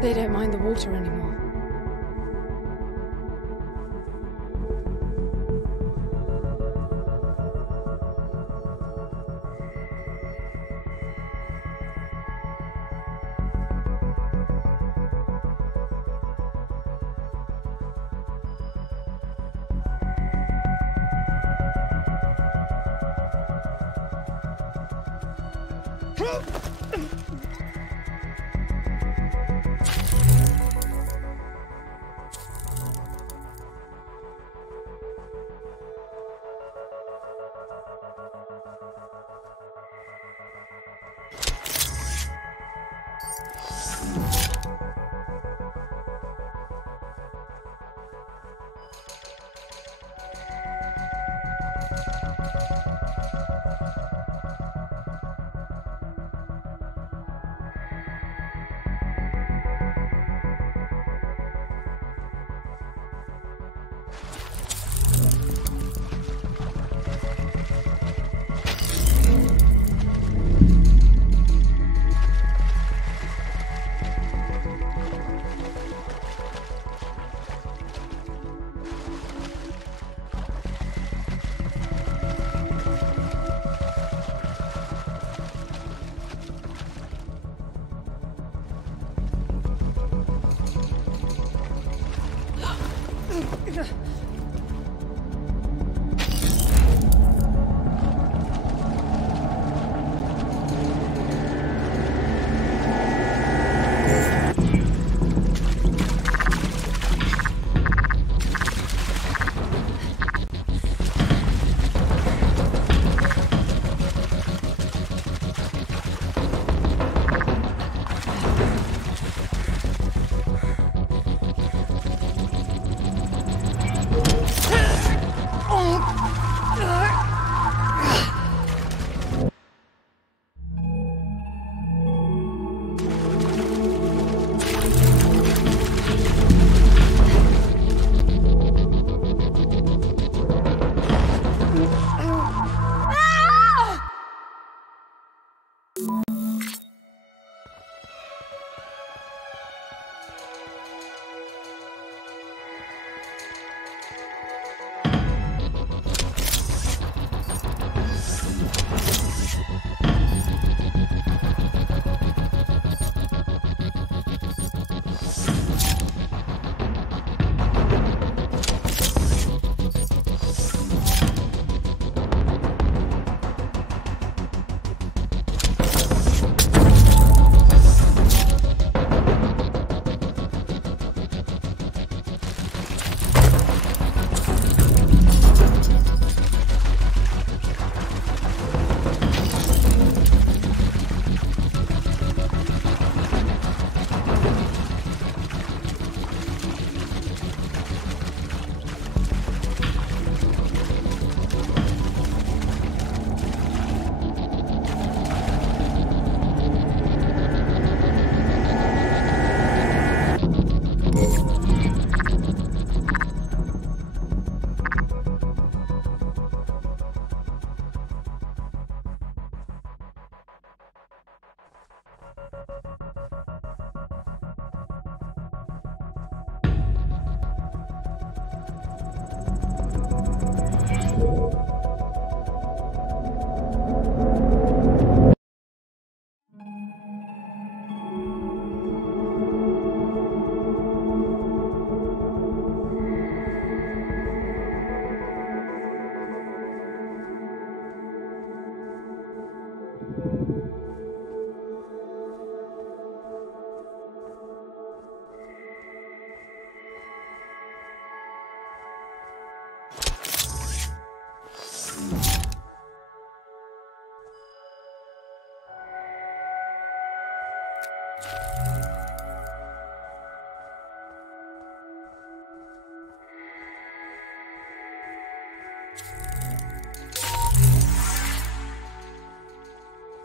They don't mind the water anymore.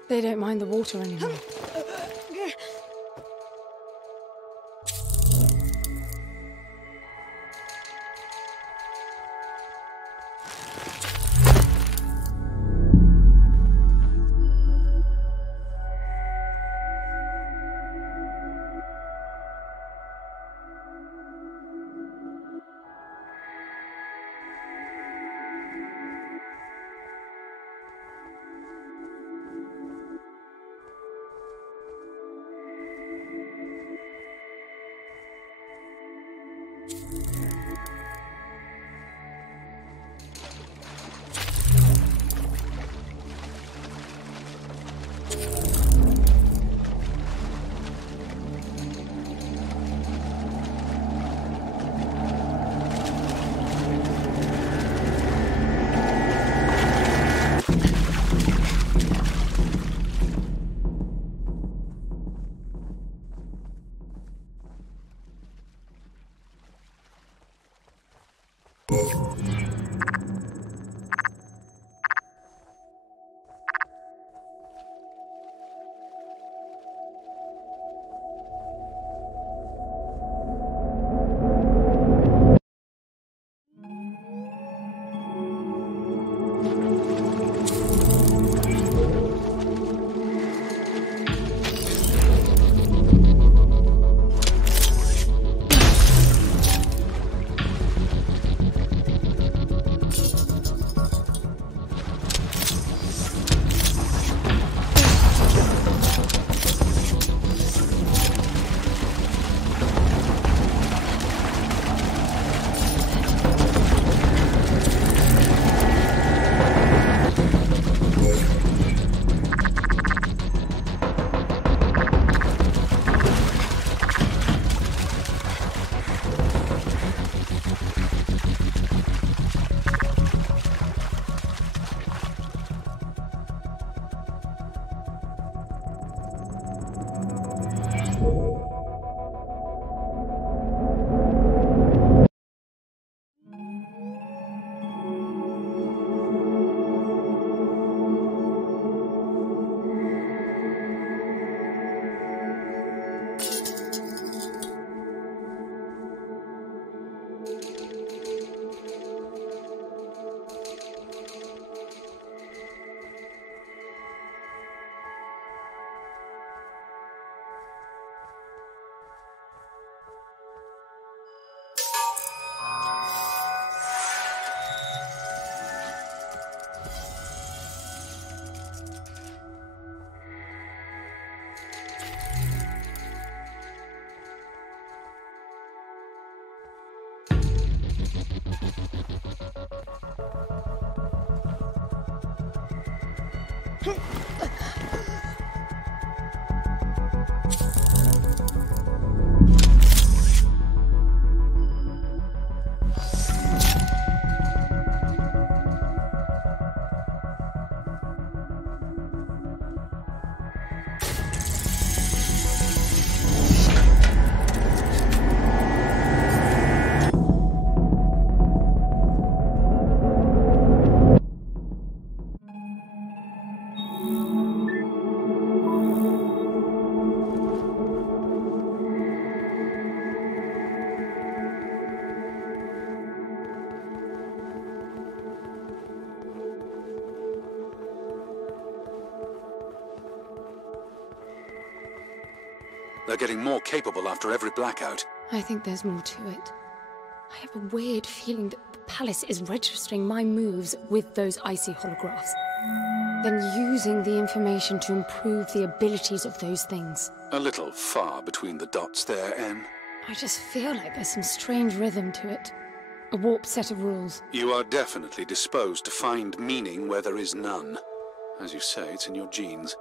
They don't mind the water anymore. They're getting more capable after every blackout. I think there's more to it. I have a weird feeling that the palace is registering my moves with those icy holographs, then using the information to improve the abilities of those things. A little far between the dots there, Anne. I just feel like there's some strange rhythm to it. A warped set of rules. You are definitely disposed to find meaning where there is none. As you say, it's in your genes.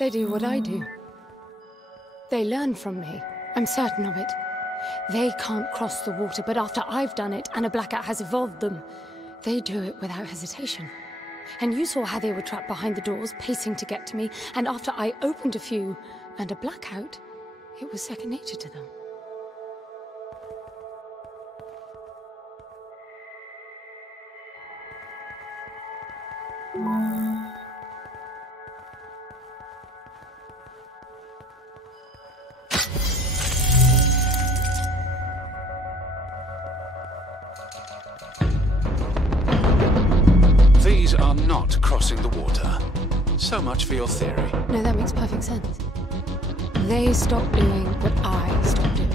They do what I do. They learn from me. I'm certain of it. They can't cross the water, but after I've done it and a blackout has evolved them, they do it without hesitation. And you saw how they were trapped behind the doors, pacing to get to me, and after I opened a few and a blackout, it was second nature to them. These are not crossing the water. So much for your theory. No, that makes perfect sense. They stopped doing what I stopped doing.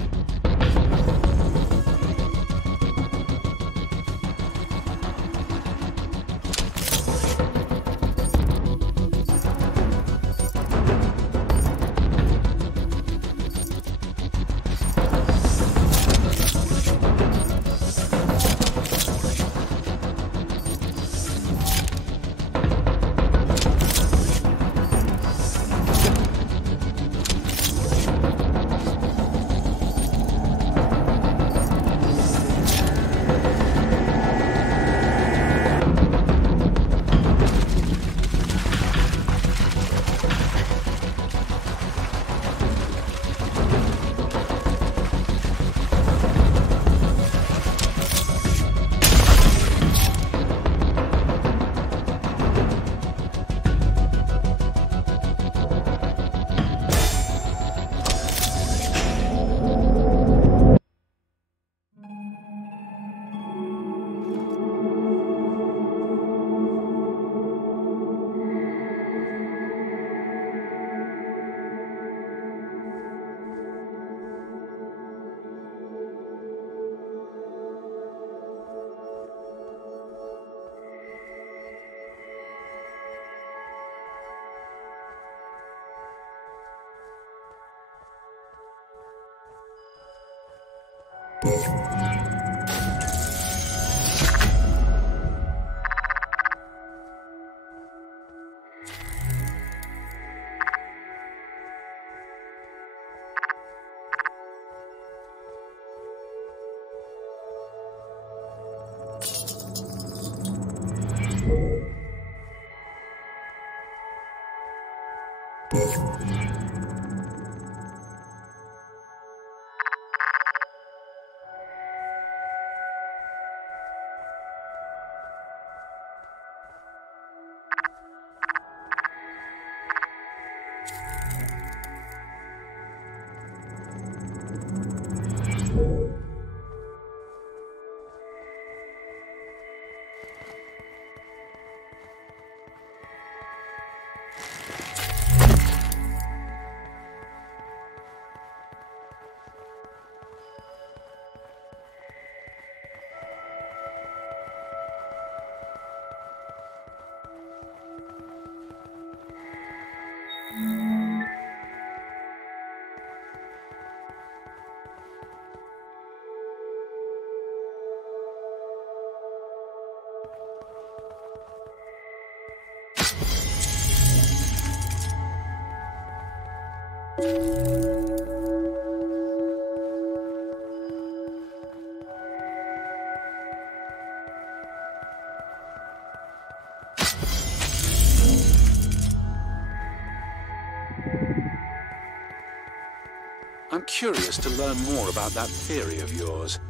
I'm curious to learn more about that theory of yours.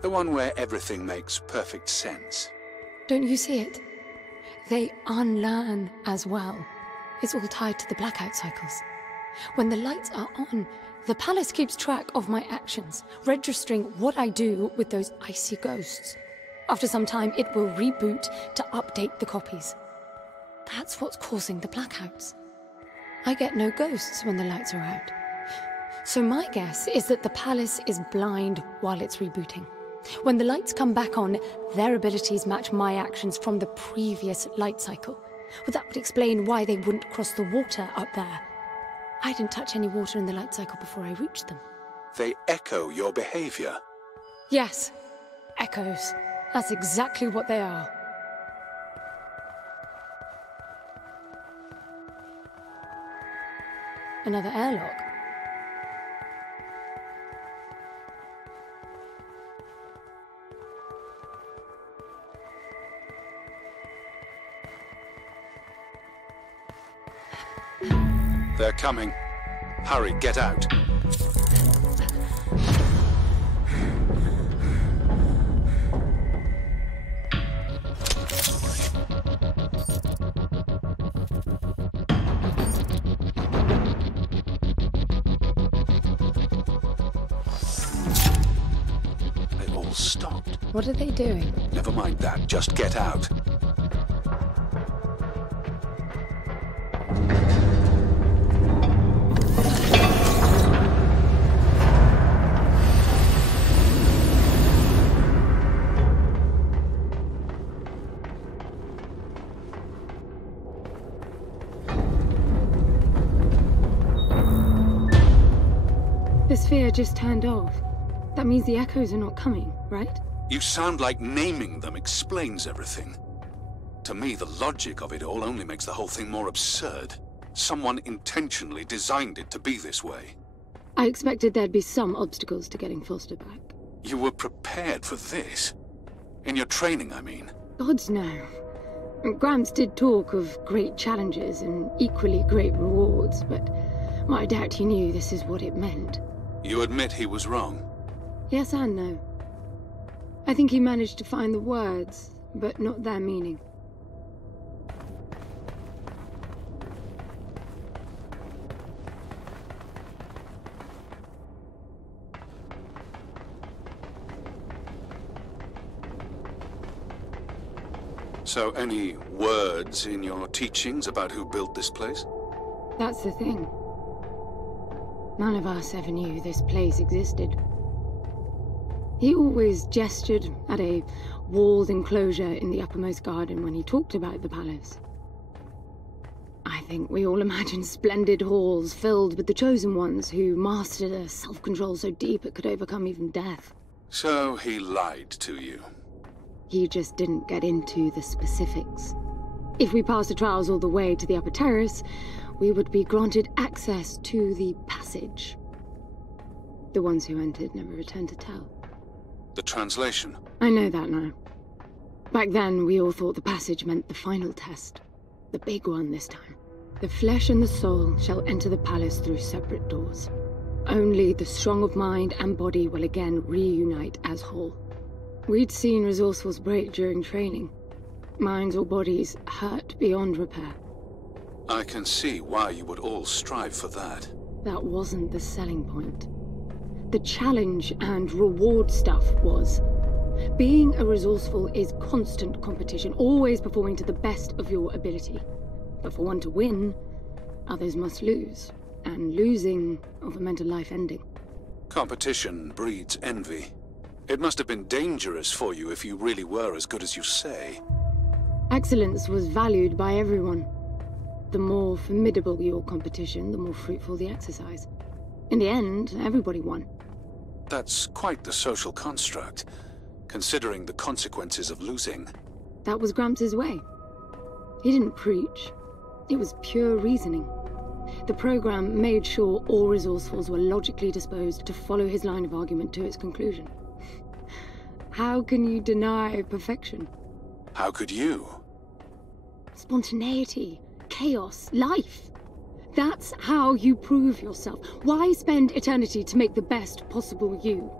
The one where everything makes perfect sense. Don't you see it? They unlearn as well. It's all tied to the blackout cycles. When the lights are on, the palace keeps track of my actions, registering what I do with those icy ghosts. After some time, it will reboot to update the copies. That's what's causing the blackouts. I get no ghosts when the lights are out. So my guess is that the palace is blind while it's rebooting. When the lights come back on, their abilities match my actions from the previous light cycle. Well, that would explain why they wouldn't cross the water up there. I didn't touch any water in the light cycle before I reached them. They echo your behavior. Yes, echoes. That's exactly what they are. Another airlock. They're coming. Hurry, get out. They all stopped. What are they doing? Never mind that, just get out. The sphere just turned off. That means the echoes are not coming, right? You sound like naming them explains everything. To me, the logic of it all only makes the whole thing more absurd. Someone intentionally designed it to be this way. I expected there'd be some obstacles to getting Foster back. You were prepared for this? In your training, I mean. Gods no. Gramps did talk of great challenges and equally great rewards, but I doubt he knew this is what it meant. You admit he was wrong? Yes and no. I think he managed to find the words, but not their meaning. So, any words in your teachings about who built this place? That's the thing. None of us ever knew this place existed. He always gestured at a walled enclosure in the uppermost garden when he talked about the palace. I think we all imagined splendid halls filled with the chosen ones who mastered a self-control so deep it could overcome even death. So he lied to you? He just didn't get into the specifics. If we passed the trials all the way to the upper terrace, we would be granted access to the passage. The ones who entered never returned to tell. The translation? I know that now. Back then, we all thought the passage meant the final test. The big one this time. The flesh and the soul shall enter the palace through separate doors. Only the strong of mind and body will again reunite as whole. We'd seen resourcefuls break during training. Minds or bodies hurt beyond repair. I can see why you would all strive for that. That wasn't the selling point. The challenge and reward stuff was. Being a resourceful is constant competition, always performing to the best of your ability. But for one to win, others must lose. And losing often meant a life ending. Competition breeds envy. It must have been dangerous for you if you really were as good as you say. Excellence was valued by everyone. The more formidable your competition, the more fruitful the exercise. In the end, everybody won. That's quite the social construct, considering the consequences of losing. That was Gramps' way. He didn't preach. It was pure reasoning. The program made sure all resourcefuls were logically disposed to follow his line of argument to its conclusion. How can you deny perfection? How could you? Spontaneity, chaos, life. That's how you prove yourself. Why spend eternity to make the best possible you?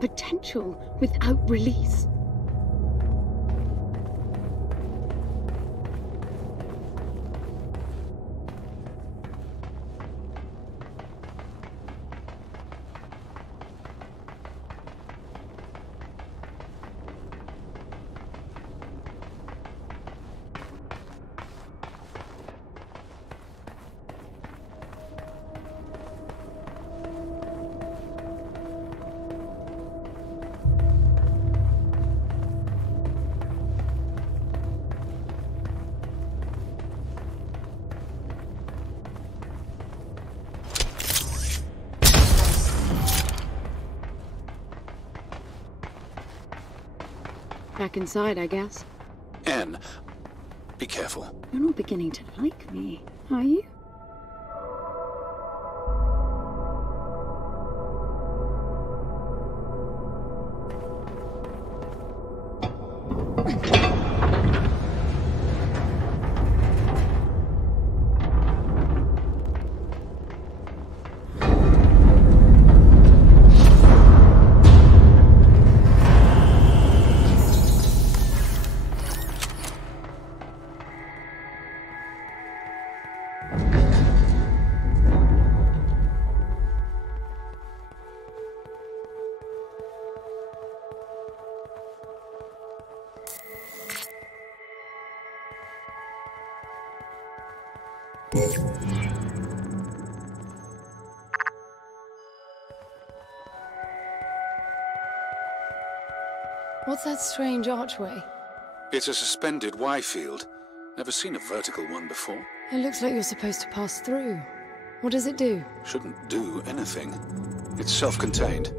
Potential without release. Back inside, I guess. Anne, be careful. You're not beginning to like me, are you? What's that strange archway? It's a suspended Y field. Never seen a vertical one before. It looks like you're supposed to pass through. What does it do? Shouldn't do anything. It's self-contained.